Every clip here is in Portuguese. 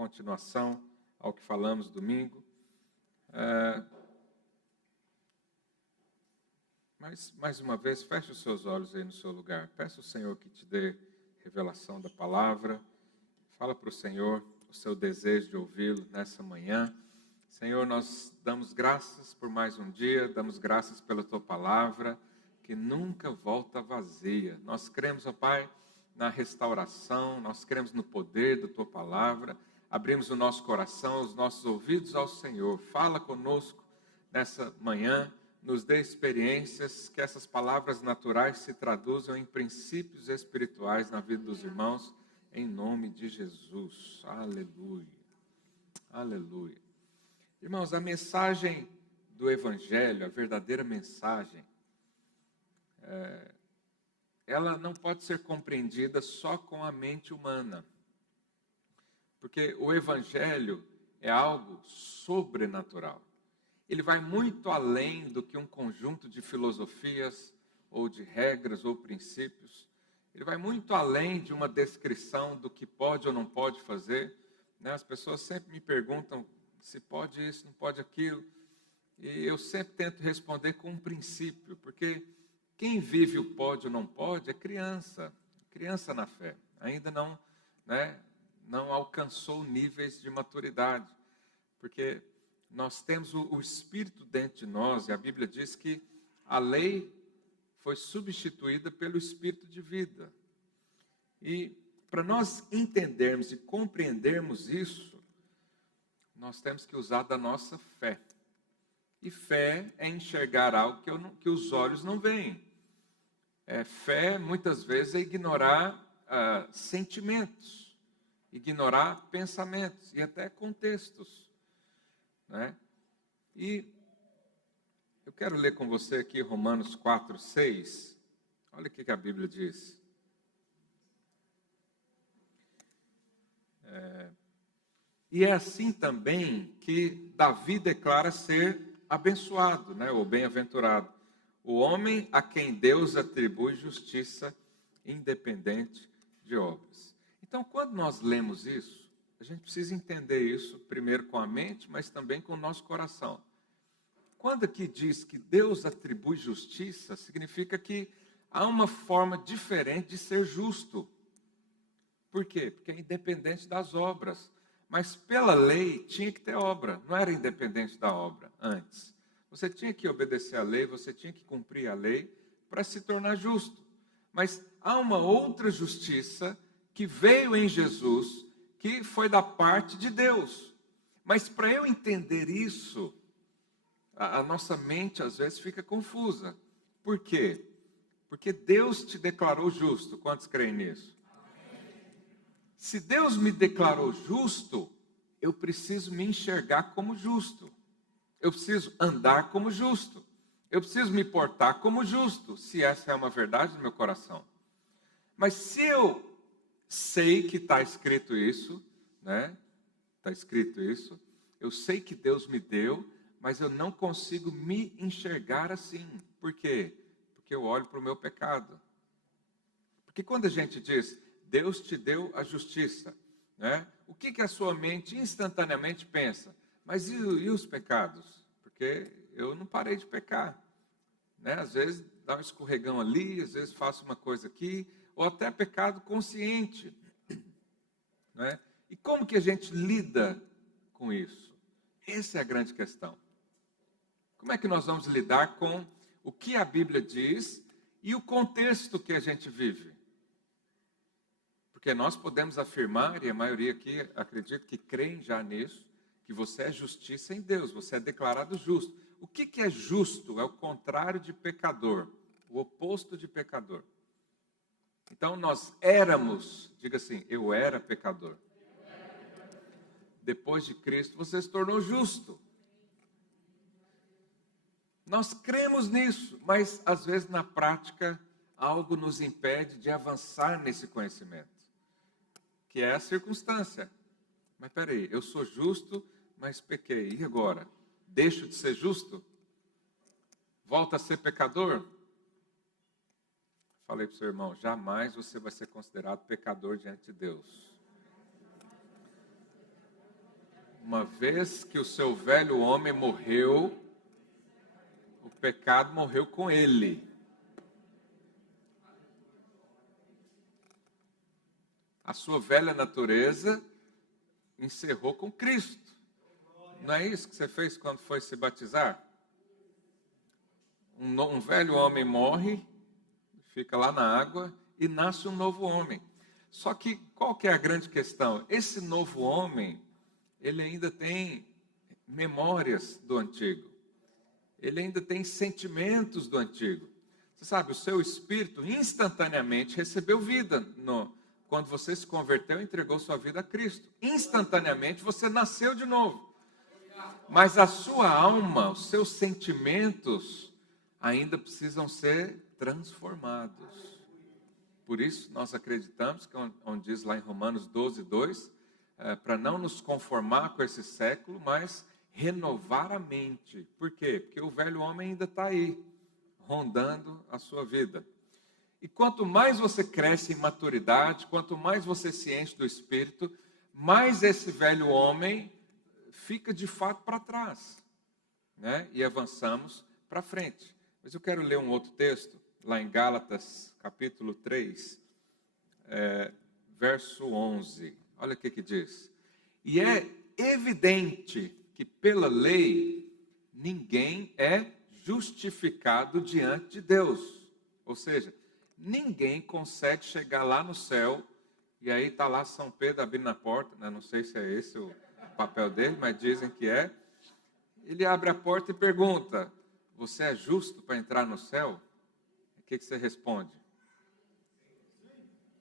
continuação ao que falamos domingo. Mas, mais uma vez, feche os seus olhos aí no seu lugar. Peça ao Senhor que te dê revelação da palavra. Fala para o Senhor o seu desejo de ouvi-lo nessa manhã. Senhor, nós damos graças por mais um dia, damos graças pela Tua palavra, que nunca volta vazia. Nós cremos, ó Pai, na restauração, nós cremos no poder da Tua palavra. Abrimos o nosso coração, os nossos ouvidos ao Senhor. Fala conosco nessa manhã, nos dê experiências, que essas palavras naturais se traduzam em princípios espirituais na vida dos irmãos, em nome de Jesus. Aleluia. Aleluia. Irmãos, a mensagem do Evangelho, a verdadeira mensagem, ela não pode ser compreendida só com a mente humana. Porque o Evangelho é algo sobrenatural. Ele vai muito além do que um conjunto de filosofias, ou de regras, ou princípios. Ele vai muito além de uma descrição do que pode ou não pode fazer. As pessoas sempre me perguntam se pode isso, não pode aquilo. E eu sempre tento responder com um princípio, porque quem vive o pode ou não pode é criança na fé. Ainda não alcançou níveis de maturidade. Porque nós temos o Espírito dentro de nós, e a Bíblia diz que a lei foi substituída pelo Espírito de vida. E para nós entendermos e compreendermos isso, nós temos que usar da nossa fé. E fé é enxergar algo que os olhos não veem. Fé, muitas vezes, é ignorar sentimentos, ignorar pensamentos e até contextos. E eu quero ler com você aqui Romanos 4:6. Olha o que a Bíblia diz. E é assim também que Davi declara ser abençoado, ou bem-aventurado. O homem a quem Deus atribui justiça independente de obras. Então, quando nós lemos isso, a gente precisa entender isso primeiro com a mente, mas também com o nosso coração. Quando aqui diz que Deus atribui justiça, significa que há uma forma diferente de ser justo. Por quê? Porque é independente das obras. Mas pela lei tinha que ter obra, não era independente da obra antes. Você tinha que obedecer à lei, você tinha que cumprir a lei para se tornar justo. Mas há uma outra justiça que veio em Jesus, que foi da parte de Deus. Mas para eu entender isso, a nossa mente às vezes fica confusa. Por quê? Porque Deus te declarou justo. Quantos creem nisso? Se Deus me declarou justo, eu preciso me enxergar como justo. Eu preciso andar como justo. Eu preciso me portar como justo, se essa é uma verdade no meu coração. Mas se eu sei que está escrito isso, está escrito isso, eu sei que Deus me deu, mas eu não consigo me enxergar assim. Por quê? Porque eu olho para o meu pecado. Porque quando a gente diz, Deus te deu a justiça, o que a sua mente instantaneamente pensa? Mas e os pecados? Porque eu não parei de pecar. Às vezes dá um escorregão ali, às vezes faço uma coisa aqui, ou até pecado consciente. E como que a gente lida com isso? Essa é a grande questão. Como é que nós vamos lidar com o que a Bíblia diz e o contexto que a gente vive? Porque nós podemos afirmar, e a maioria aqui acredita que creem já nisso, que você é justiça em Deus, você é declarado justo. O que é justo? É o contrário de pecador, o oposto de pecador. Então nós éramos, diga assim, eu era pecador. Depois de Cristo você se tornou justo. Nós cremos nisso, mas às vezes na prática algo nos impede de avançar nesse conhecimento. Que é a circunstância. Mas espera aí, eu sou justo, mas pequei. E agora? Deixo de ser justo? Volto a ser pecador? Falei para o seu irmão, jamais você vai ser considerado pecador diante de Deus. Uma vez que o seu velho homem morreu, o pecado morreu com ele. A sua velha natureza encerrou com Cristo. Não é isso que você fez quando foi se batizar? Um velho homem morre, fica lá na água e nasce um novo homem. Só que qual que é a grande questão? Esse novo homem, ele ainda tem memórias do antigo. Ele ainda tem sentimentos do antigo. Você sabe, o seu espírito instantaneamente recebeu vida. Quando você se converteu e entregou sua vida a Cristo. Instantaneamente você nasceu de novo. Mas a sua alma, os seus sentimentos ainda precisam ser transformados. Por isso nós acreditamos, que onde diz lá em Romanos 12:2, para não nos conformar com esse século, mas renovar a mente. Por quê? Porque o velho homem ainda está aí, rondando a sua vida. E quanto mais você cresce em maturidade, quanto mais você se enche do Espírito, mais esse velho homem fica de fato para trás, né? E avançamos para frente. Mas eu quero ler um outro texto, lá em Gálatas, capítulo 3, verso 11. Olha o que diz. E é evidente que pela lei ninguém é justificado diante de Deus. Ou seja, ninguém consegue chegar lá no céu, e aí está lá São Pedro abrindo a porta, né? Não sei se é esse o papel dele, mas dizem que é. Ele abre a porta e pergunta, você é justo para entrar no céu? O que você responde?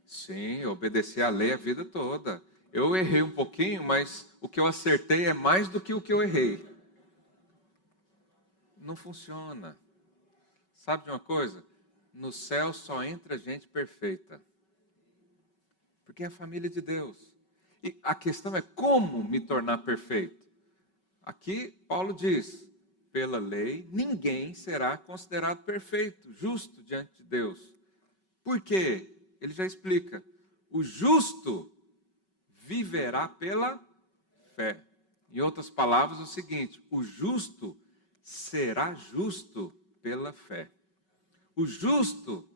Sim, eu obedeci a lei a vida toda. Eu errei um pouquinho, mas o que eu acertei é mais do que o que eu errei. Não funciona. Sabe de uma coisa? No céu só entra gente perfeita. Porque é a família de Deus. E a questão é como me tornar perfeito. Aqui Paulo diz, pela lei, ninguém será considerado perfeito, justo diante de Deus. Por quê? Ele já explica. O justo viverá pela fé. Em outras palavras, o seguinte, o justo será justo pela fé. O justo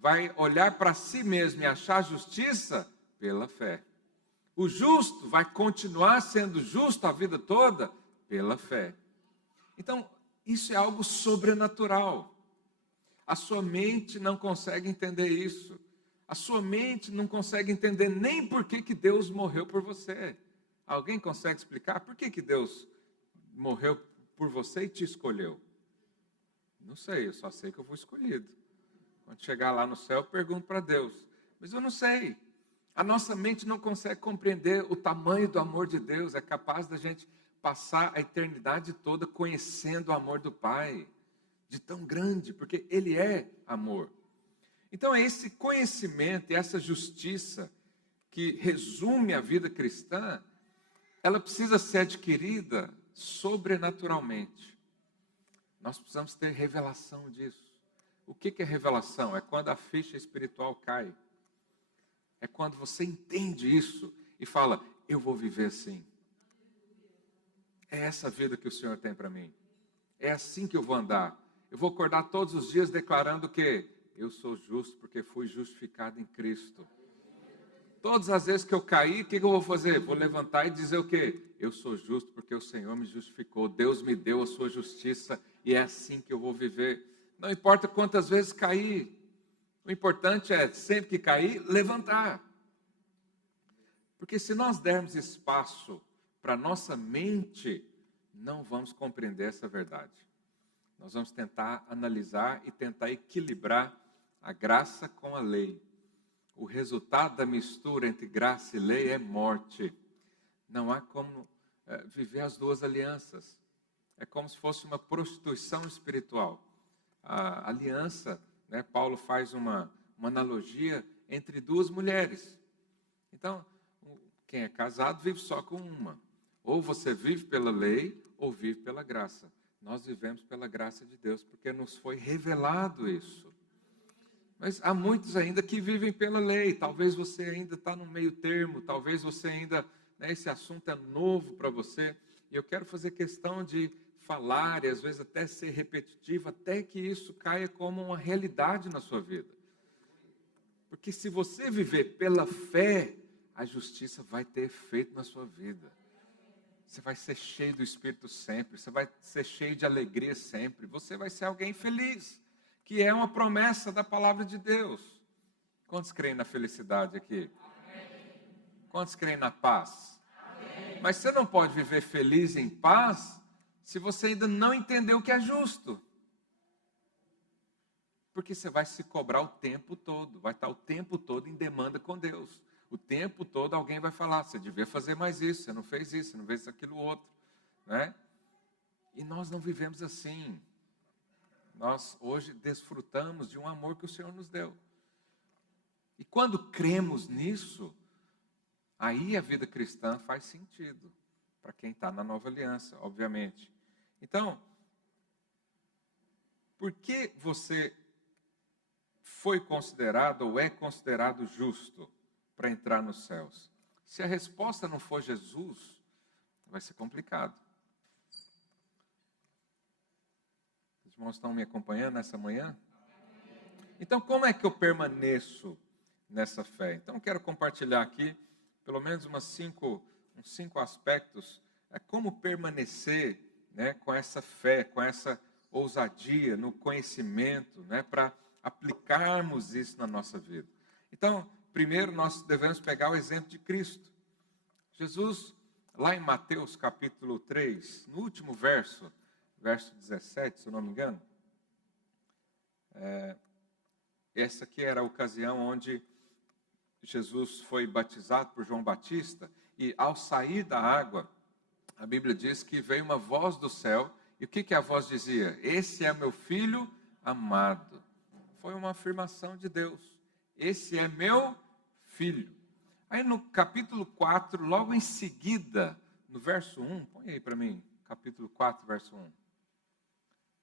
vai olhar para si mesmo e achar justiça pela fé. O justo vai continuar sendo justo a vida toda pela fé. Então, isso é algo sobrenatural. A sua mente não consegue entender isso. A sua mente não consegue entender nem por que Deus morreu por você. Alguém consegue explicar por que Deus morreu por você e te escolheu? Não sei, eu só sei que eu fui escolhido. Quando chegar lá no céu, eu pergunto para Deus. Mas eu não sei. A nossa mente não consegue compreender o tamanho do amor de Deus. É capaz da gente passar a eternidade toda conhecendo o amor do Pai. De tão grande, porque Ele é amor. Então é esse conhecimento e essa justiça que resume a vida cristã, ela precisa ser adquirida sobrenaturalmente. Nós precisamos ter revelação disso. O que é revelação? É quando a ficha espiritual cai. É quando você entende isso e fala, eu vou viver assim. É essa vida que o Senhor tem para mim. É assim que eu vou andar. Eu vou acordar todos os dias declarando que eu sou justo porque fui justificado em Cristo. Todas as vezes que eu cair, o que eu vou fazer? Vou levantar e dizer o quê? Eu sou justo porque o Senhor me justificou. Deus me deu a sua justiça e é assim que eu vou viver. Não importa quantas vezes cair. O importante é, sempre que cair, levantar. Porque se nós dermos espaço para nossa mente, não vamos compreender essa verdade. Nós vamos tentar analisar e tentar equilibrar a graça com a lei. O resultado da mistura entre graça e lei é morte. Não há como viver as duas alianças. É como se fosse uma prostituição espiritual. A aliança, né, Paulo faz uma analogia entre duas mulheres. Então, quem é casado vive só com uma. Ou você vive pela lei, ou vive pela graça. Nós vivemos pela graça de Deus, porque nos foi revelado isso. Mas há muitos ainda que vivem pela lei. Talvez você ainda está no meio termo, talvez você ainda né? Esse assunto é novo para você e eu quero fazer questão de falar e às vezes até ser repetitivo, até que isso caia como uma realidade na sua vida. Porque se você viver pela fé, a justiça vai ter efeito na sua vida. Você vai ser cheio do Espírito sempre, você vai ser cheio de alegria sempre, você vai ser alguém feliz, que é uma promessa da palavra de Deus. Quantos creem na felicidade aqui? Amém. Quantos creem na paz? Amém. Mas você não pode viver feliz em paz se você ainda não entendeu o que é justo. Porque você vai se cobrar o tempo todo, vai estar o tempo todo em demanda com Deus. O tempo todo alguém vai falar, você devia fazer mais isso, você não fez isso, você não fez aquilo outro, né? E nós não vivemos assim. Nós hoje desfrutamos de um amor que o Senhor nos deu. E quando cremos nisso, aí a vida cristã faz sentido, para quem está na nova aliança, obviamente. Então, por que você foi considerado ou é considerado justo para entrar nos céus? Se a resposta não for Jesus, vai ser complicado. Os irmãos estão me acompanhando nessa manhã? Então, como é que eu permaneço nessa fé? Então, quero compartilhar aqui, pelo menos uns cinco aspectos, como permanecer, né, com essa fé, com essa ousadia no conhecimento, né, para aplicarmos isso na nossa vida. Então, primeiro nós devemos pegar o exemplo de Cristo. Jesus, lá em Mateus capítulo 3, no último verso 17, se eu não me engano, essa aqui era a ocasião onde Jesus foi batizado por João Batista, e ao sair da água, a Bíblia diz que veio uma voz do céu, e o que a voz dizia? Esse é meu filho amado. Foi uma afirmação de Deus. Esse é meu filho. Aí no capítulo 4, logo em seguida, no verso 1, põe aí para mim, capítulo 4, verso 1.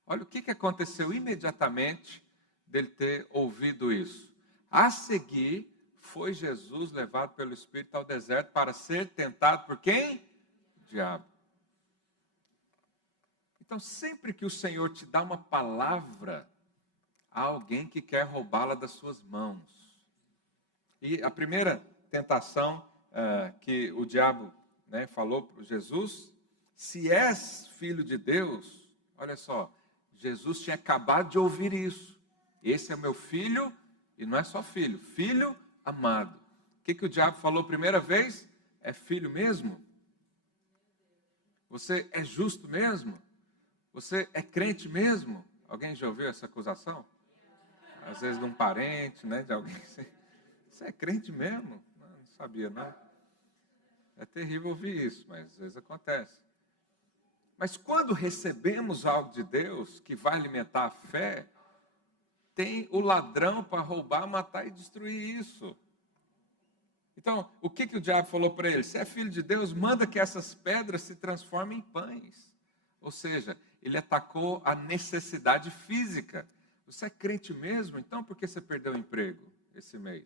Olha o que aconteceu imediatamente dele ter ouvido isso. A seguir, foi Jesus levado pelo Espírito ao deserto para ser tentado por quem? O diabo. Então, sempre que o Senhor te dá uma palavra, há alguém que quer roubá-la das suas mãos. E a primeira tentação que o diabo, né, falou para Jesus, se és filho de Deus, olha só, Jesus tinha acabado de ouvir isso. Esse é meu filho, e não é só filho, filho amado. O que o diabo falou a primeira vez? É filho mesmo? Você é justo mesmo? Você é crente mesmo? Alguém já ouviu essa acusação? Às vezes de um parente, né, de alguém. Você é crente mesmo? Não sabia, não. É terrível ouvir isso, mas às vezes acontece. Mas quando recebemos algo de Deus que vai alimentar a fé, tem o ladrão para roubar, matar e destruir isso. Então, o que o diabo falou para ele? Se é filho de Deus, manda que essas pedras se transformem em pães. Ou seja, ele atacou a necessidade física. Você é crente mesmo? Então por que você perdeu o emprego esse mês?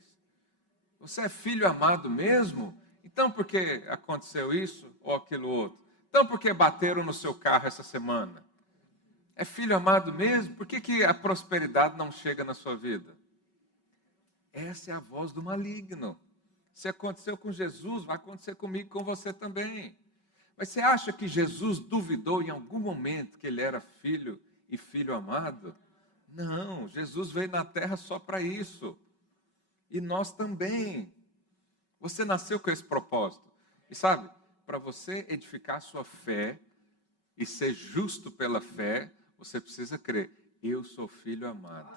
Você é filho amado mesmo? Então por que aconteceu isso ou aquilo outro? Então por que bateram no seu carro essa semana? É filho amado mesmo? Por que a prosperidade não chega na sua vida? Essa é a voz do maligno. Se aconteceu com Jesus, vai acontecer comigo e com você também. Mas você acha que Jesus duvidou em algum momento que ele era filho e filho amado? Não, Jesus veio na terra só para isso. E nós também. Você nasceu com esse propósito. E sabe, para você edificar a sua fé e ser justo pela fé, você precisa crer, eu sou filho amado.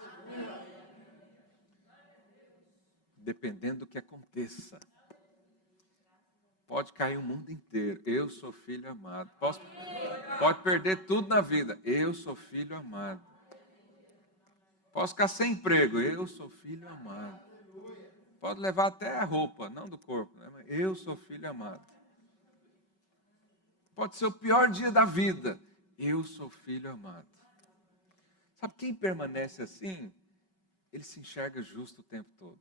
Dependendo do que aconteça. Pode cair o mundo inteiro, eu sou filho amado. Pode perder tudo na vida, eu sou filho amado. Posso ficar sem emprego, eu sou filho amado. Pode levar até a roupa, não do corpo, né? Mas eu sou filho amado. Pode ser o pior dia da vida, eu sou filho amado. Sabe quem permanece assim? Ele se enxerga justo o tempo todo.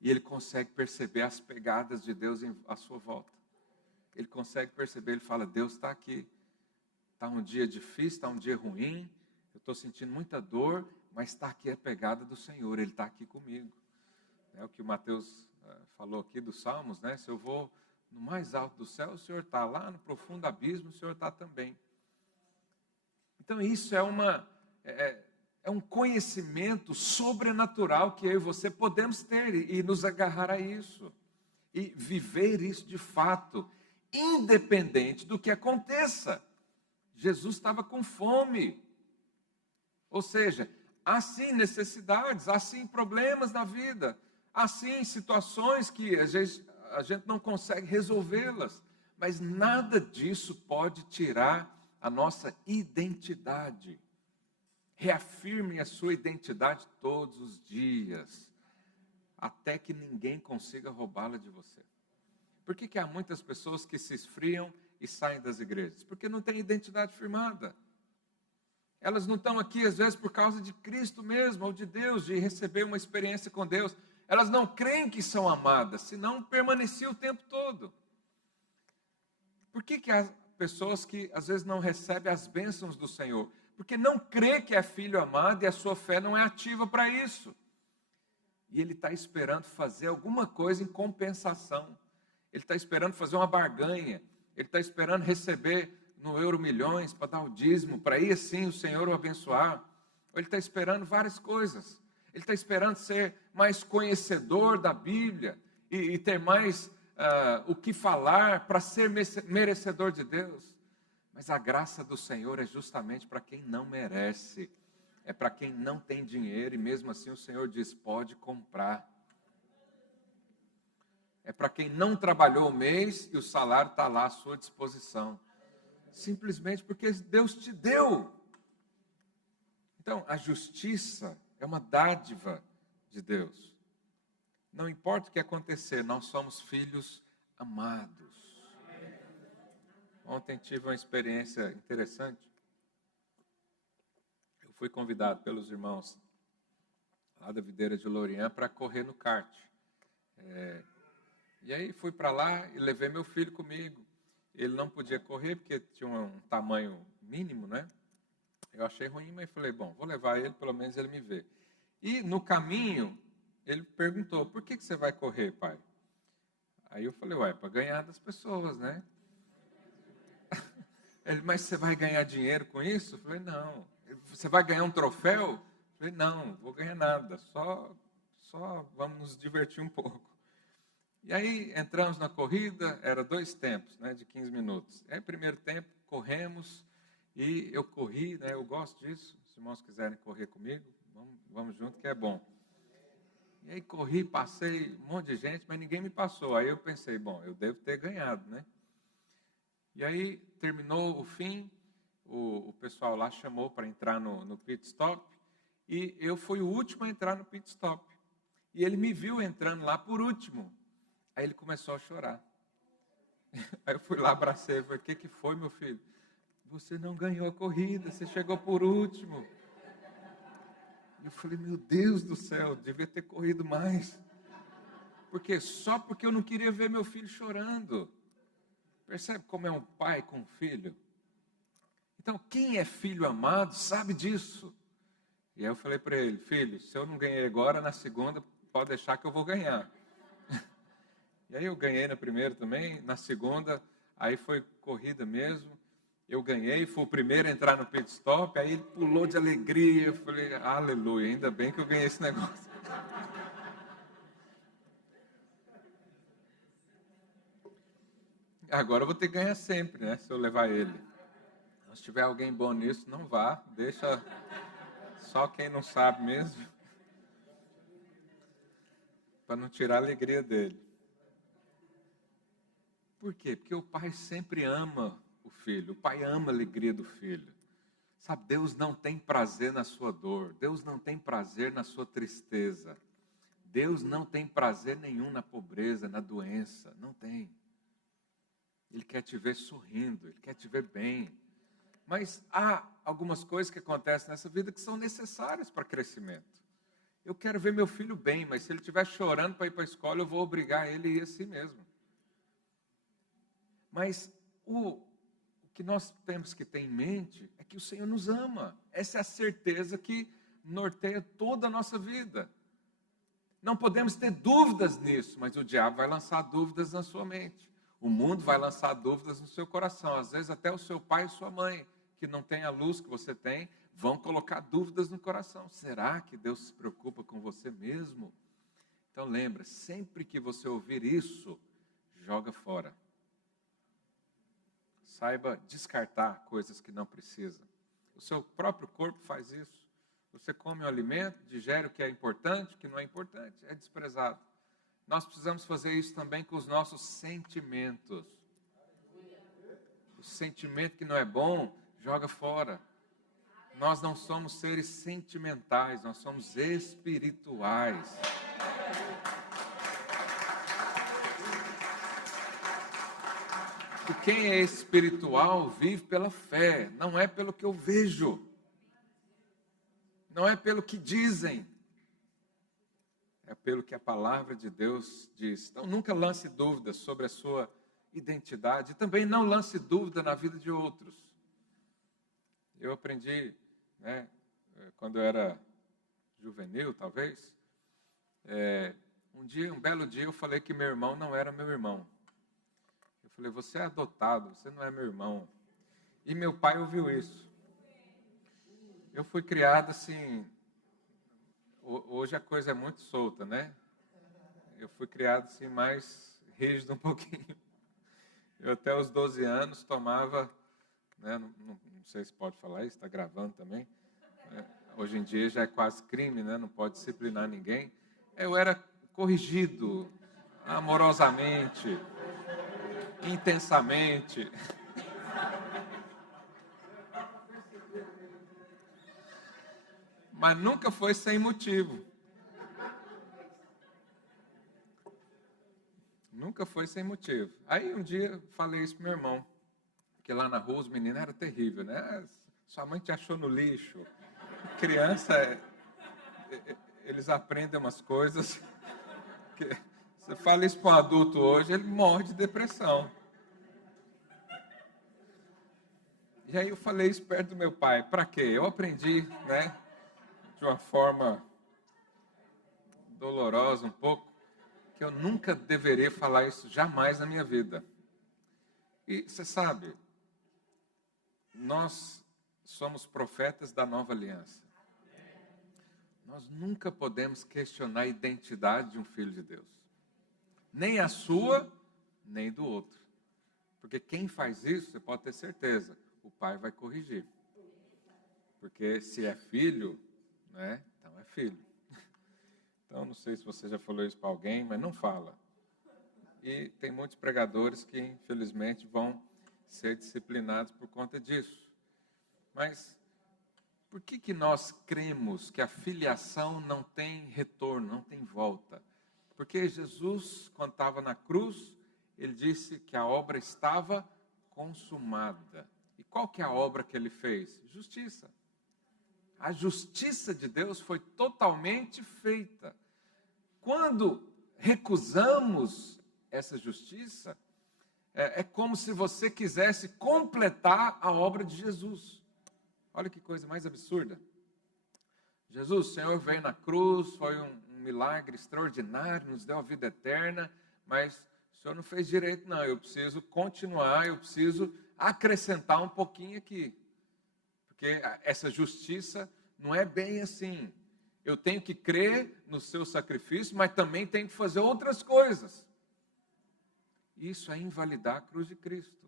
E ele consegue perceber as pegadas de Deus à sua volta. ele consegue perceber, ele fala, Deus está aqui. Está um dia difícil, está um dia ruim, eu estou sentindo muita dor, mas está aqui a pegada do Senhor, Ele está aqui comigo. É o que o Mateus falou aqui dos Salmos, né? Se eu vou no mais alto do céu, o Senhor está. Lá no profundo abismo, o Senhor está também. Então isso é um conhecimento sobrenatural que eu e você podemos ter e nos agarrar a isso. E viver isso de fato, independente do que aconteça. Jesus estava com fome. Ou seja, há sim necessidades, há sim problemas na vida, há sim situações que às vezes a gente não consegue resolvê-las, mas nada disso pode tirar a nossa identidade. Reafirme a sua identidade todos os dias, até que ninguém consiga roubá-la de você. Por que há muitas pessoas que se esfriam e saem das igrejas? Porque não têm identidade firmada. Elas não estão aqui, às vezes, por causa de Cristo mesmo, ou de Deus, de receber uma experiência com Deus. Elas não creem que são amadas, senão permaneciam o tempo todo. Por que há pessoas que, às vezes, não recebem as bênçãos do Senhor? Porque não crê que é filho amado e a sua fé não é ativa para isso. E ele está esperando fazer alguma coisa em compensação. Ele está esperando fazer uma barganha. Ele está esperando receber no Euromilhões para dar o dízimo, para aí assim o Senhor o abençoar. Ou ele está esperando várias coisas. Ele está esperando ser mais conhecedor da Bíblia e ter mais o que falar para ser merecedor de Deus. Mas a graça do Senhor é justamente para quem não merece. É para quem não tem dinheiro e mesmo assim o Senhor diz, pode comprar. É para quem não trabalhou o mês e o salário está lá à sua disposição. Simplesmente porque Deus te deu. Então, a justiça é uma dádiva de Deus. Não importa o que acontecer, nós somos filhos amados. Ontem tive uma experiência interessante. Eu fui convidado pelos irmãos lá da Videira de Lorient para correr no kart. E aí fui para lá e levei meu filho comigo. Ele não podia correr porque tinha um tamanho mínimo, né? Eu achei ruim, mas falei, bom, vou levar ele, pelo menos ele me vê. E no caminho, ele perguntou, por que você vai correr, pai? Aí eu falei, para ganhar das pessoas, né? Ele, mas você vai ganhar dinheiro com isso? Eu falei, não. Você vai ganhar um troféu? Eu falei, não vou ganhar nada, só vamos nos divertir um pouco. E aí entramos na corrida, era 2 tempos, né, de 15 minutos. Aí primeiro tempo, corremos, e eu corri, né, eu gosto disso, se os irmãos quiserem correr comigo, vamos junto que é bom. E aí corri, passei um monte de gente, mas ninguém me passou. Aí eu pensei, bom, eu devo ter ganhado, né? E aí terminou o fim, o pessoal lá chamou para entrar no pit stop, e eu fui o último a entrar no pit stop. E ele me viu entrando lá por último. Aí ele começou a chorar. Aí eu fui lá, abracei e falei, o que foi, meu filho? Você não ganhou a corrida, você chegou por último. Eu falei, meu Deus do céu, devia ter corrido mais. Só porque eu não queria ver meu filho chorando. Percebe como é um pai com um filho? Então, quem é filho amado sabe disso. E aí eu falei para ele, filho, se eu não ganhei agora, na segunda, pode deixar que eu vou ganhar. E aí eu ganhei na primeira também, na segunda, aí foi corrida mesmo. Eu ganhei, fui o primeiro a entrar no pit stop, aí ele pulou de alegria. Eu falei, aleluia, ainda bem que eu ganhei esse negócio. Agora eu vou ter que ganhar sempre, né, se eu levar ele. Se tiver alguém bom nisso, não vá, deixa só quem não sabe mesmo, para não tirar a alegria dele. Por quê? Porque o pai sempre ama o filho, o pai ama a alegria do filho. Sabe, Deus não tem prazer na sua dor, Deus não tem prazer na sua tristeza, Deus não tem prazer nenhum na pobreza, na doença, não tem. Ele quer te ver sorrindo, Ele quer te ver bem. Mas há algumas coisas que acontecem nessa vida que são necessárias para crescimento. Eu quero ver meu filho bem, mas se ele estiver chorando para ir para a escola, eu vou obrigar ele a ir assim mesmo. Mas o que nós temos que ter em mente é que o Senhor nos ama. Essa é a certeza que norteia toda a nossa vida. Não podemos ter dúvidas nisso, mas o diabo vai lançar dúvidas na sua mente. O mundo vai lançar dúvidas no seu coração. Às vezes até o seu pai e sua mãe, que não têm a luz que você tem, vão colocar dúvidas no coração. Será que Deus se preocupa com você mesmo? Então lembra, sempre que você ouvir isso, joga fora. Saiba descartar coisas que não precisa. O seu próprio corpo faz isso. Você come um alimento, digere o que é importante, o que não é importante, é desprezado. Nós precisamos fazer isso também com os nossos sentimentos. O sentimento que não é bom, joga fora. Nós não somos seres sentimentais, nós somos espirituais. E quem é espiritual vive pela fé, não é pelo que eu vejo. Não é pelo que dizem. É pelo que a palavra de Deus diz. Então nunca lance dúvidas sobre a sua identidade. E também não lance dúvida na vida de outros. Eu aprendi, quando eu era juvenil, talvez. Um belo dia eu falei que meu irmão não era meu irmão. Eu falei, você é adotado, você não é meu irmão. E meu pai ouviu isso. Eu fui criado assim, hoje a coisa é muito solta, né? Eu fui criado assim mais rígido um pouquinho. Eu até os 12 anos tomava, não sei se pode falar isso, está gravando também. Hoje em dia já é quase crime, né? Não pode disciplinar ninguém. Eu era corrigido amorosamente, intensamente. Mas nunca foi sem motivo. Nunca foi sem motivo. Aí um dia falei isso pro meu irmão, que lá na rua os meninos eram terríveis, né? Sua mãe te achou no lixo. Criança, eles aprendem umas coisas que você fala isso para um adulto hoje, ele morre de depressão. E aí eu falei isso perto do meu pai. Para quê? Eu aprendi, de uma forma dolorosa um pouco, que eu nunca deveria falar isso jamais na minha vida. E você sabe, nós somos profetas da nova aliança. Nós nunca podemos questionar a identidade de um filho de Deus. Nem a sua, nem do outro. Porque quem faz isso, você pode ter certeza, o pai vai corrigir. Porque se é filho, então é filho. Então, não sei se você já falou isso para alguém, mas não fala. E tem muitos pregadores que, infelizmente, vão ser disciplinados por conta disso. Mas por que nós cremos que a filiação não tem retorno, não tem volta? Porque Jesus, quando estava na cruz, ele disse que a obra estava consumada. E qual que é a obra que ele fez? Justiça. A justiça de Deus foi totalmente feita. Quando recusamos essa justiça, é como se você quisesse completar a obra de Jesus. Olha que coisa mais absurda. Jesus, o Senhor veio na cruz, foi um milagre extraordinário, nos deu a vida eterna, mas o Senhor não fez direito, não. Eu preciso continuar, eu preciso acrescentar um pouquinho aqui. Porque essa justiça não é bem assim. Eu tenho que crer no seu sacrifício, mas também tenho que fazer outras coisas. Isso é invalidar a cruz de Cristo.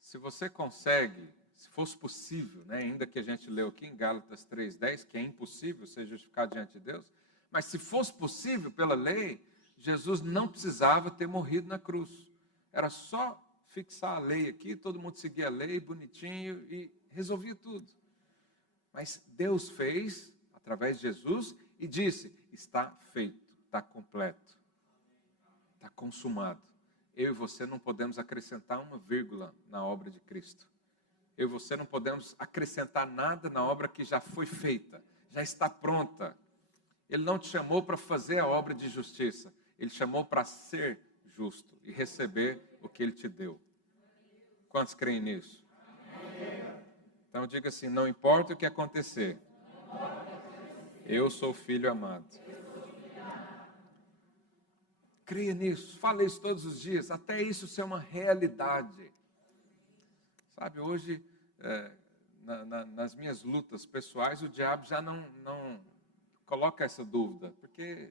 Se você consegue, se fosse possível, ainda que a gente leu aqui em Gálatas 3:10, que é impossível ser justificado diante de Deus, mas se fosse possível pela lei, Jesus não precisava ter morrido na cruz. Era só fixar a lei aqui, todo mundo seguia a lei bonitinho e resolvia tudo. Mas Deus fez através de Jesus e disse, está feito, está completo, está consumado. Eu e você não podemos acrescentar uma vírgula na obra de Cristo. Eu e você não podemos acrescentar nada na obra que já foi feita, já está pronta. Ele não te chamou para fazer a obra de justiça, ele chamou para ser justo e receber o que Ele te deu. Quantos creem nisso? Então diga assim, não importa o que acontecer, eu sou filho amado. Creia nisso, fale isso todos os dias, até isso ser uma realidade. Sabe, hoje, nas minhas lutas pessoais, o diabo já não coloca essa dúvida, porque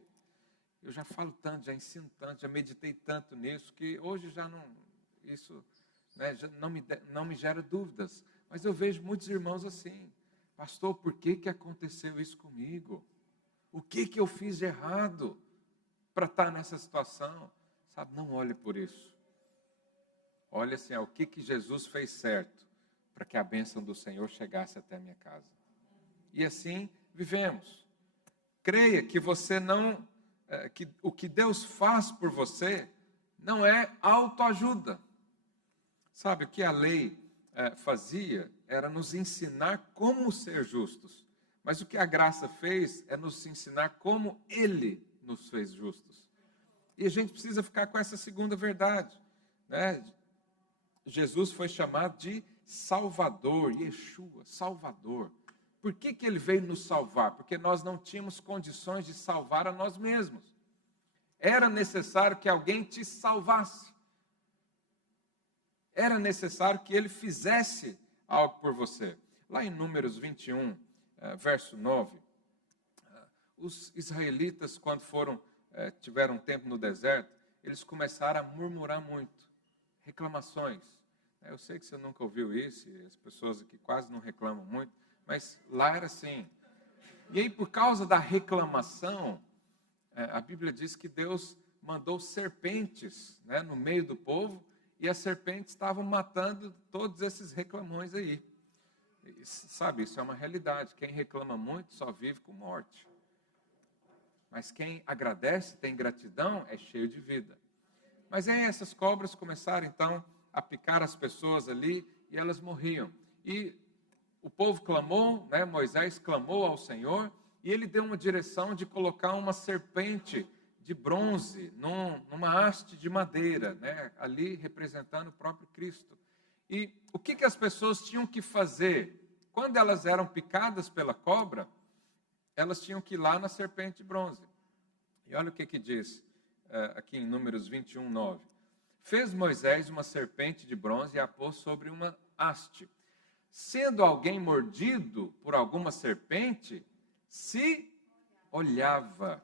eu já falo tanto, já ensino tanto, já meditei tanto nisso, que hoje já não, isso, né, já não me gera dúvidas. Mas eu vejo muitos irmãos assim, pastor, por que aconteceu isso comigo? O que eu fiz de errado para estar nessa situação? Sabe, não olhe por isso. Olhe assim, o que Jesus fez certo para que a bênção do Senhor chegasse até a minha casa. E assim vivemos. Creia que você não, que o que Deus faz por você não é autoajuda. Sabe, o que a lei fazia era nos ensinar como ser justos. Mas o que a graça fez é nos ensinar como Ele nos fez justos. E a gente precisa ficar com essa segunda verdade, né? Jesus foi chamado de Salvador, Yeshua, Salvador. Por que Ele veio nos salvar? Porque nós não tínhamos condições de salvar a nós mesmos. Era necessário que alguém te salvasse. Era necessário que Ele fizesse algo por você. Lá em Números 21, verso 9, os israelitas, quando tiveram um tempo no deserto, eles começaram a murmurar muito, reclamações. Eu sei que você nunca ouviu isso, e as pessoas aqui quase não reclamam muito, mas lá era assim. E aí, por causa da reclamação, a Bíblia diz que Deus mandou serpentes, né, no meio do povo, e as serpentes estavam matando todos esses reclamões aí. Sabe, isso é uma realidade. Quem reclama muito só vive com morte. Mas quem agradece, tem gratidão, é cheio de vida. Mas aí essas cobras começaram então a picar as pessoas ali e elas morriam. E o povo clamou, né, Moisés clamou ao Senhor e ele deu uma direção de colocar uma serpente de bronze numa haste de madeira, né, ali representando o próprio Cristo. E o que as pessoas tinham que fazer? Quando elas eram picadas pela cobra, elas tinham que ir lá na serpente de bronze. E olha o que diz aqui em Números 21, 9. Fez Moisés uma serpente de bronze e a pôs sobre uma haste. Sendo alguém mordido por alguma serpente, se olhava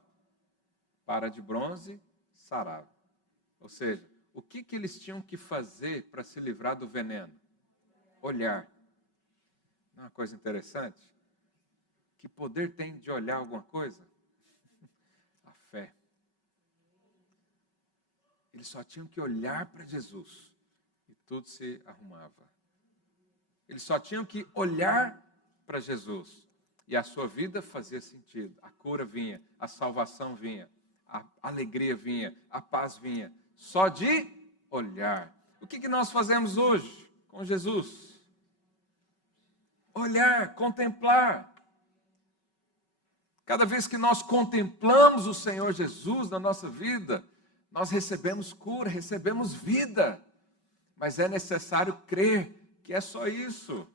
para a de bronze, sarava. Ou seja, o que eles tinham que fazer para se livrar do veneno? Olhar. Não é uma coisa interessante? Que poder tem de olhar alguma coisa? A fé. Eles só tinham que olhar para Jesus e tudo se arrumava. Eles só tinham que olhar para Jesus e a sua vida fazia sentido. A cura vinha, a salvação vinha, a alegria vinha, a paz vinha. Só de olhar. O que nós fazemos hoje com Jesus? Olhar, contemplar. Cada vez que nós contemplamos o Senhor Jesus na nossa vida, nós recebemos cura, recebemos vida. Mas é necessário crer que é só isso.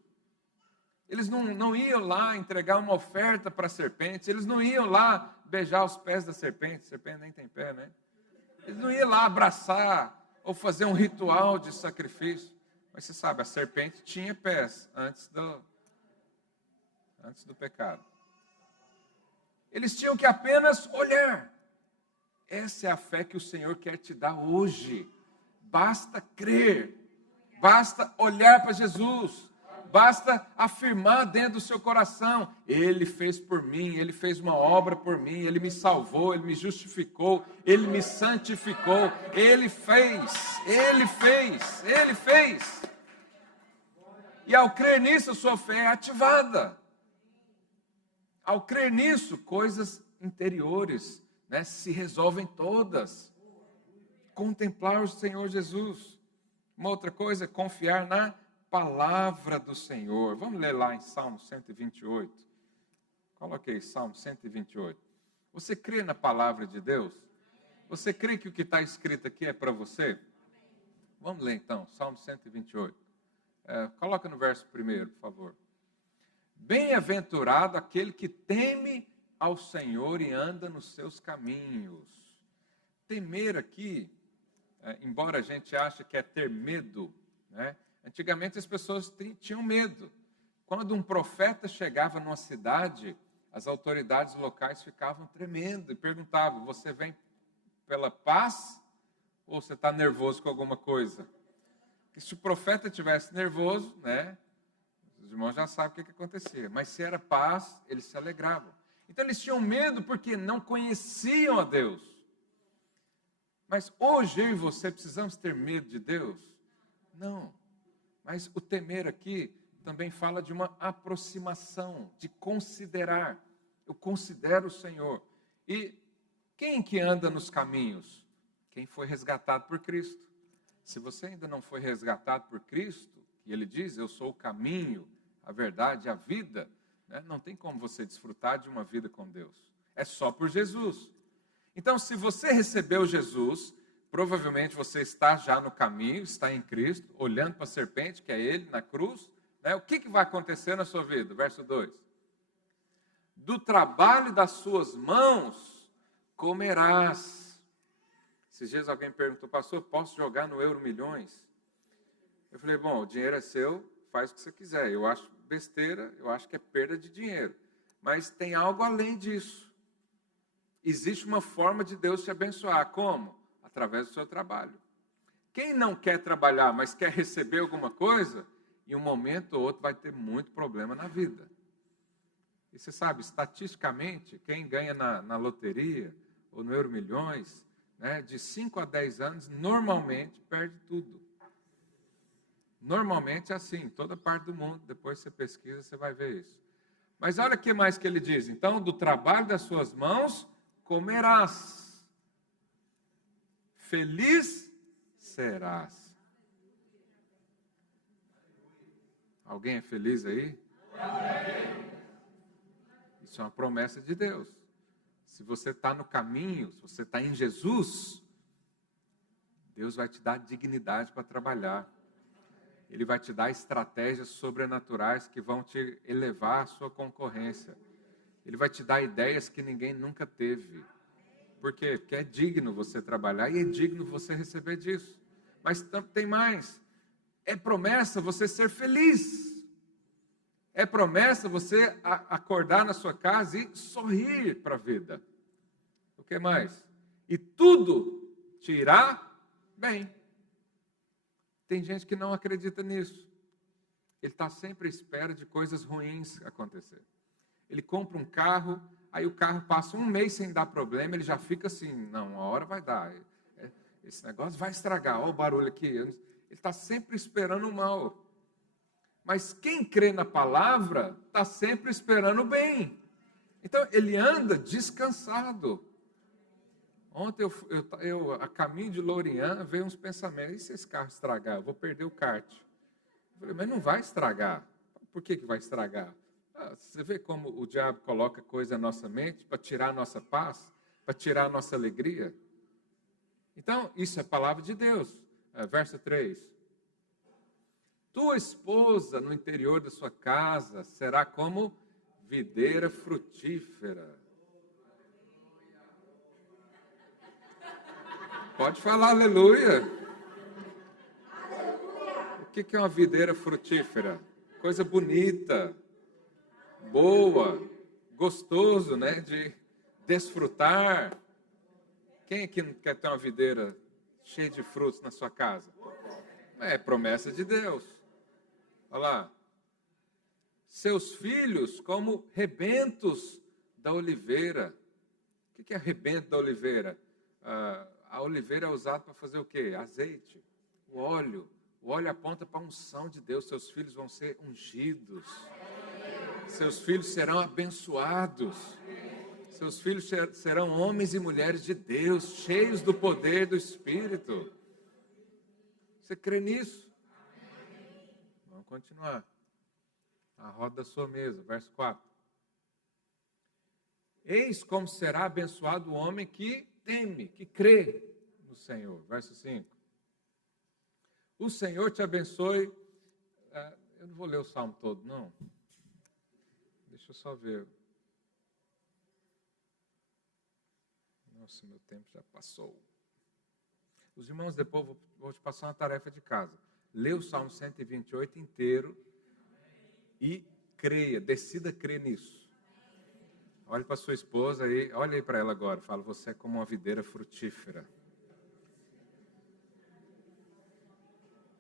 Eles não iam lá entregar uma oferta para a serpente, eles não iam lá beijar os pés da serpente, a serpente nem tem pé, né? Eles não iam lá abraçar ou fazer um ritual de sacrifício. Mas você sabe, a serpente tinha pés antes do pecado. Eles tinham que apenas olhar. Essa é a fé que o Senhor quer te dar hoje. Basta crer, basta olhar para Jesus, basta afirmar dentro do seu coração: Ele fez por mim, Ele fez uma obra por mim, Ele me salvou, Ele me justificou, Ele me santificou, Ele fez. E ao crer nisso, a sua fé é ativada. Ao crer nisso, coisas interiores, né, se resolvem todas. Contemplar o Senhor Jesus. Uma outra coisa é confiar na palavra do Senhor. Vamos ler lá em Salmo 128. Coloquei Salmo 128. Você crê na palavra de Deus? Você crê que o que está escrito aqui é para você? Vamos ler então, Salmo 128. Coloca no verso 1, por favor. Bem-aventurado aquele que teme ao Senhor e anda nos seus caminhos. Temer aqui, embora a gente ache que é ter medo, né? Antigamente as pessoas tinham medo. Quando um profeta chegava numa cidade, as autoridades locais ficavam tremendo e perguntavam: você vem pela paz ou você está nervoso com alguma coisa? Que se o profeta estivesse nervoso, né, os irmãos já sabem o que acontecia. Mas se era paz, eles se alegravam. Então eles tinham medo porque não conheciam a Deus. Mas hoje eu e você precisamos ter medo de Deus? Não. Mas o temer aqui também fala de uma aproximação, de considerar. Eu considero o Senhor. E quem que anda nos caminhos? Quem foi resgatado por Cristo. Se você ainda não foi resgatado por Cristo, e Ele diz, eu sou o caminho, a verdade, a vida, né? Não tem como você desfrutar de uma vida com Deus. É só por Jesus. Então, se você recebeu Jesus, provavelmente você está já no caminho, está em Cristo, olhando para a serpente, que é Ele, na cruz, né? O que vai acontecer na sua vida? Verso 2. Do trabalho das suas mãos comerás. Esses dias alguém perguntou, pastor, posso jogar no Euro Milhões? Eu falei, bom, o dinheiro é seu, faz o que você quiser. Eu acho besteira, eu acho que é perda de dinheiro. Mas tem algo além disso. Existe uma forma de Deus te abençoar. Como? Através do seu trabalho. Quem não quer trabalhar, mas quer receber alguma coisa, em um momento ou outro vai ter muito problema na vida. E você sabe, estatisticamente, quem ganha na loteria ou no Euro Milhões, né, de 5 a 10 anos, normalmente perde tudo. Normalmente é assim, em toda parte do mundo. Depois você pesquisa, você vai ver isso. Mas olha o que mais que ele diz. Então, do trabalho das suas mãos, comerás. Feliz serás. Alguém é feliz aí? Isso é uma promessa de Deus. Se você está no caminho, se você está em Jesus, Deus vai te dar dignidade para trabalhar. Ele vai te dar estratégias sobrenaturais que vão te elevar à sua concorrência. Ele vai te dar ideias que ninguém nunca teve. Por quê? Porque é digno você trabalhar e é digno você receber disso. Mas tem mais. É promessa você ser feliz. É promessa você acordar na sua casa e sorrir para a vida. O que mais? E tudo te irá bem. Tem gente que não acredita nisso. Ele está sempre à espera de coisas ruins acontecer. Ele compra um carro, aí o carro passa um mês sem dar problema, ele já fica assim, não, uma hora vai dar. Esse negócio vai estragar, olha o barulho aqui. Ele está sempre esperando o mal. Mas quem crê na palavra está sempre esperando o bem. Então, ele anda descansado. Ontem, eu a caminho de Lourinhã, veio uns pensamentos. E se esse carro estragar? Eu vou perder o kart. Eu falei, mas não vai estragar. Por que vai estragar? Você vê como o diabo coloca coisa na nossa mente para tirar a nossa paz, para tirar a nossa alegria? Então, isso é palavra de Deus. Verso 3. Tua esposa no interior da sua casa será como videira frutífera. Pode falar aleluia. O que é uma videira frutífera? Coisa bonita, boa, gostoso, né? De desfrutar. Quem aqui não quer ter uma videira cheia de frutos na sua casa? É promessa de Deus. Olha lá. Seus filhos como rebentos da oliveira. O que é rebento da oliveira? A oliveira é usada para fazer o quê? Azeite, o óleo. O óleo aponta para a unção de Deus. Seus filhos vão ser ungidos. Seus filhos serão abençoados. Seus filhos serão homens e mulheres de Deus, cheios do poder do Espírito. Você crê nisso? Vamos continuar. A roda da sua mesa, verso 4. Eis como será abençoado o homem que teme, que crê no Senhor. Verso 5. O Senhor te abençoe. Eu não vou ler o salmo todo, não. Deixa eu só ver. Nossa, meu tempo já passou. Os irmãos, depois vou te passar uma tarefa de casa. Lê o Salmo 128 inteiro e creia, decida crer nisso. Olhe para sua esposa aí, olha aí para ela agora. Fala, você é como uma videira frutífera.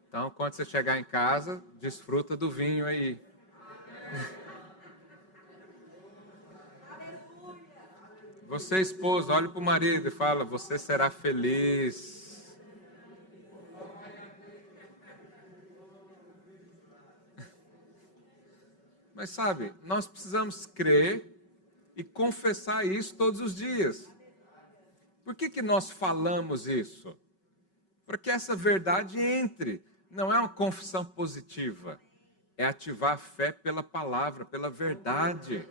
Então, quando você chegar em casa, desfruta do vinho aí. Você, esposa, olhe para o marido e fala, você será feliz. Mas sabe, nós precisamos crer e confessar isso todos os dias. Por que nós falamos isso? Para que essa verdade entre. Não é uma confissão positiva, é ativar a fé pela palavra, pela verdade.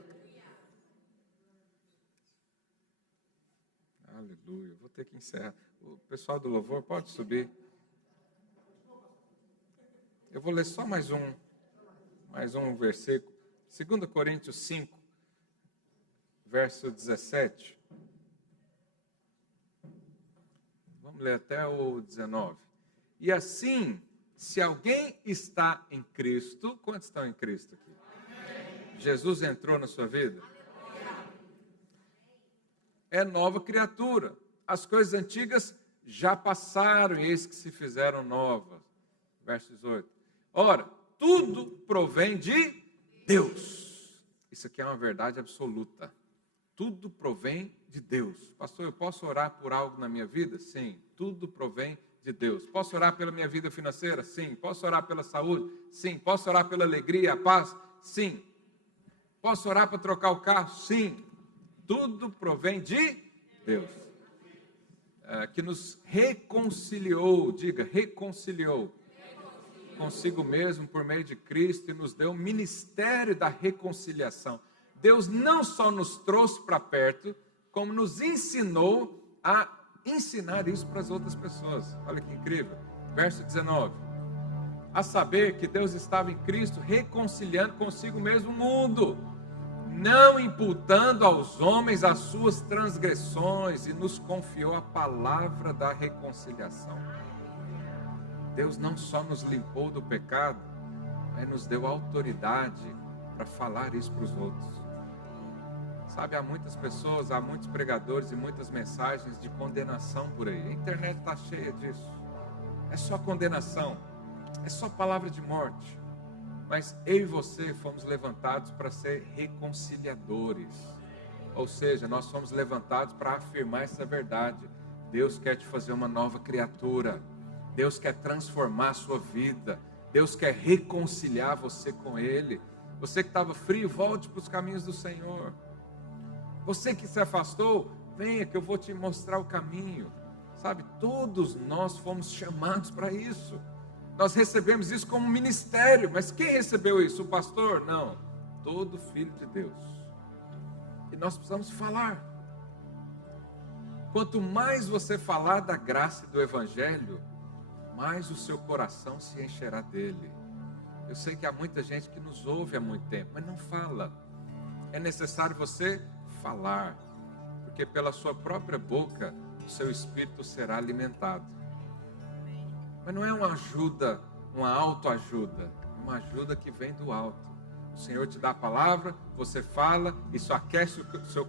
Aleluia, vou ter que encerrar. O pessoal do louvor pode subir. Eu vou ler só mais um versículo. 2 Coríntios 5, verso 17. Vamos ler até o 19. E assim, se alguém está em Cristo, quantos estão em Cristo aqui? Amém. Jesus entrou na sua vida? É nova criatura. As coisas antigas já passaram e eis que se fizeram novas. Verso 18. Ora, tudo provém de Deus. Isso aqui é uma verdade absoluta. Tudo provém de Deus. Pastor, eu posso orar por algo na minha vida? Sim, tudo provém de Deus. Posso orar pela minha vida financeira? Sim. Posso orar pela saúde? Sim. Posso orar pela alegria, a paz? Sim. Posso orar para trocar o carro? Sim. Tudo provém de Deus. Que nos reconciliou, diga, reconciliou consigo mesmo por meio de Cristo e nos deu o ministério da reconciliação. Deus não só nos trouxe para perto, como nos ensinou a ensinar isso para as outras pessoas. Olha que incrível. Verso 19. A saber que Deus estava em Cristo reconciliando consigo mesmo o mundo, não imputando aos homens as suas transgressões, e nos confiou a palavra da reconciliação. Deus não só nos limpou do pecado, mas nos deu autoridade para falar isso para os outros. Sabe, há muitas pessoas, há muitos pregadores e muitas mensagens de condenação por aí. A internet está cheia disso. É só condenação, é só palavra de morte. Mas eu e você fomos levantados para ser reconciliadores. Ou seja, nós fomos levantados para afirmar essa verdade. Deus quer te fazer uma nova criatura. Deus quer transformar a sua vida. Deus quer reconciliar você com Ele. Você que estava frio, volte para os caminhos do Senhor. Você que se afastou, venha que eu vou te mostrar o caminho. Sabe, todos nós fomos chamados para isso. Nós recebemos isso como ministério, mas quem recebeu isso? O pastor? Não, todo filho de Deus. E nós precisamos falar. Quanto mais você falar da graça e do Evangelho, mais o seu coração se encherá dele. Eu sei que há muita gente que nos ouve há muito tempo, mas não fala. É necessário você falar, porque pela sua própria boca o seu espírito será alimentado. Mas não é uma ajuda, uma autoajuda, é uma ajuda que vem do alto. O Senhor te dá a palavra, você fala, isso aquece o seu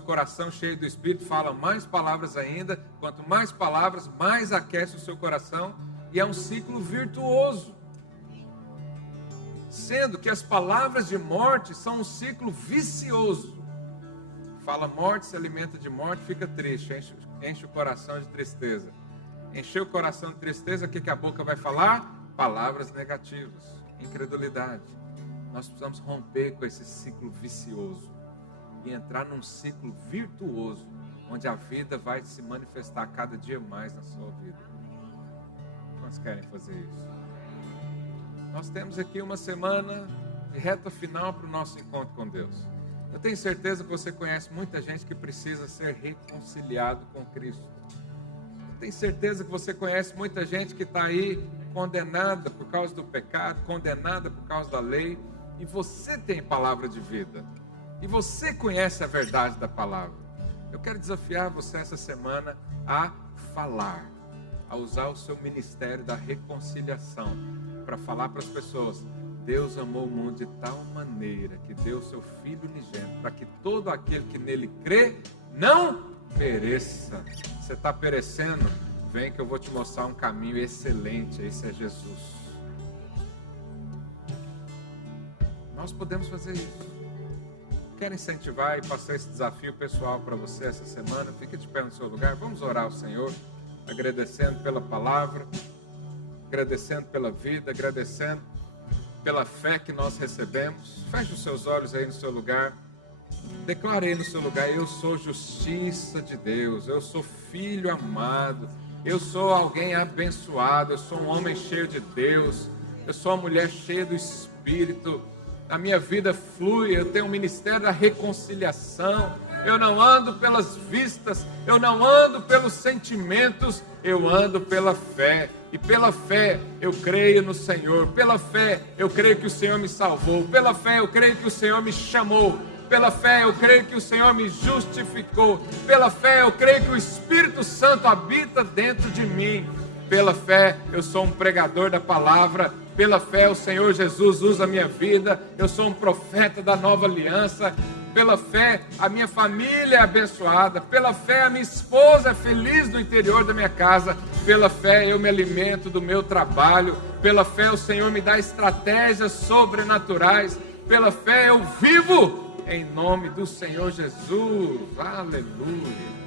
coração cheio do Espírito fala mais palavras ainda. Quanto mais palavras, mais aquece o seu coração, e é um ciclo virtuoso. Sendo que as palavras de morte são um ciclo vicioso. Fala morte, se alimenta de morte, fica triste, enche o coração de tristeza. Encher o coração de tristeza, o que a boca vai falar? Palavras negativas, incredulidade. Nós precisamos romper com esse ciclo vicioso e entrar num ciclo virtuoso, onde a vida vai se manifestar cada dia mais na sua vida. Quantos querem fazer isso? Nós temos aqui uma semana de reta final para o nosso encontro com Deus. Eu tenho certeza que você conhece muita gente que precisa ser reconciliado com Cristo. Tenho certeza que você conhece muita gente que está aí condenada por causa do pecado, condenada por causa da lei, e você tem palavra de vida, e você conhece a verdade da palavra. Eu quero desafiar você essa semana a falar, a usar o seu ministério da reconciliação, para falar para as pessoas: Deus amou o mundo de tal maneira que deu o seu Filho unigênito, para que todo aquele que nele crê não pereça. Você está perecendo? Vem que eu vou te mostrar um caminho excelente. Esse é Jesus. Nós podemos fazer isso. Quero incentivar e passar esse desafio pessoal para você essa semana. Fique de pé no seu lugar. Vamos orar ao Senhor, agradecendo pela palavra, agradecendo pela vida, agradecendo pela fé que nós recebemos. Feche os seus olhos aí no seu lugar. Declare aí no seu lugar: eu sou justiça de Deus, eu sou filho amado, eu sou alguém abençoado, eu sou um homem cheio de Deus, eu sou uma mulher cheia do Espírito, a minha vida flui, eu tenho um ministério da reconciliação, eu não ando pelas vistas, eu não ando pelos sentimentos, eu ando pela fé. E pela fé eu creio no Senhor, pela fé eu creio que o Senhor me salvou, pela fé eu creio que o Senhor me chamou, pela fé eu creio que o Senhor me justificou, pela fé eu creio que o Espírito Santo habita dentro de mim, pela fé eu sou um pregador da palavra, pela fé o Senhor Jesus usa a minha vida, eu sou um profeta da nova aliança, pela fé a minha família é abençoada, pela fé a minha esposa é feliz no interior da minha casa, pela fé eu me alimento do meu trabalho, pela fé o Senhor me dá estratégias sobrenaturais, pela fé eu vivo em nome do Senhor Jesus. Aleluia.